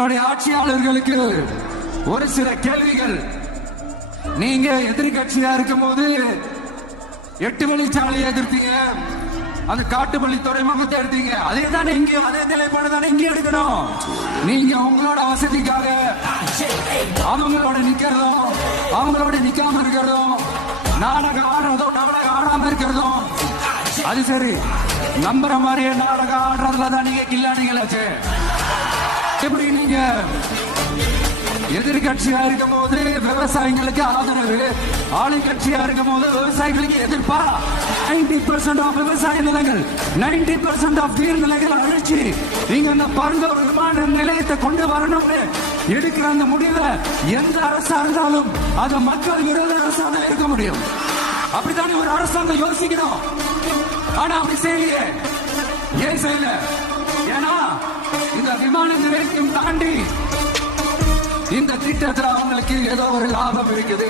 ஆட்சியாளர்களுக்கு ஒரு சில கேள்விகள். நீங்க எதிர்கட்சியா இருக்கும் போது 8 வழிச்சாலையை எதிர்த்தீங்க, அந்த காட்டுப்பள்ளி துறைமுகத்தை எடுத்தீங்க. அதே தானே இங்க, அதே நிலைப்பாடு தானே இங்க எடுக்கணும். நீங்க உங்களோட வசதிக்காக அவங்களோட நிக்கிறதும் அவங்களோட நிக்காம இருக்கிறதும், நாடகம் ஆடுறதும் நாடகம் ஆடாம இருக்கிறதும், அது சரி. நம்புற மாதிரியே நாடகம் ஆடுறதுல தான் நீங்க கில்லாடிங்களாச்சு. எப்படி நீங்க எதிர்கட்சியா இருக்கும் போது விவசாயிகளுக்கு ஆதரவு, ஆளுங்கட்சியா இருக்கும் போது விவசாயிகளுக்கு எதிர்ப்பா? 90% ஆஃப் விவசாய நிலங்கள், 90% ஆஃப் நீர்நிலைகள் அழிச்சு நீங்க அந்த பரந்தூர் விமான நிலையத்தை கொண்டு வரணும்னு எடுக்கிற அந்த முடிவை எந்த அரசா இருந்தாலும் அது மக்கள் விரோத அரசாங்கம் இருக்க முடியும். அப்படித்தானே ஒரு அரசாங்கம் யோசிக்கணும். ஆனா அப்படி செய்யலையே. ஏன் செய்யல? ஏன்னா இந்த விமான நிலையத்தையும் தாண்டி இந்த திட்டத்தில் அவங்களுக்கு ஏதோ ஒரு லாபம் இருக்குது.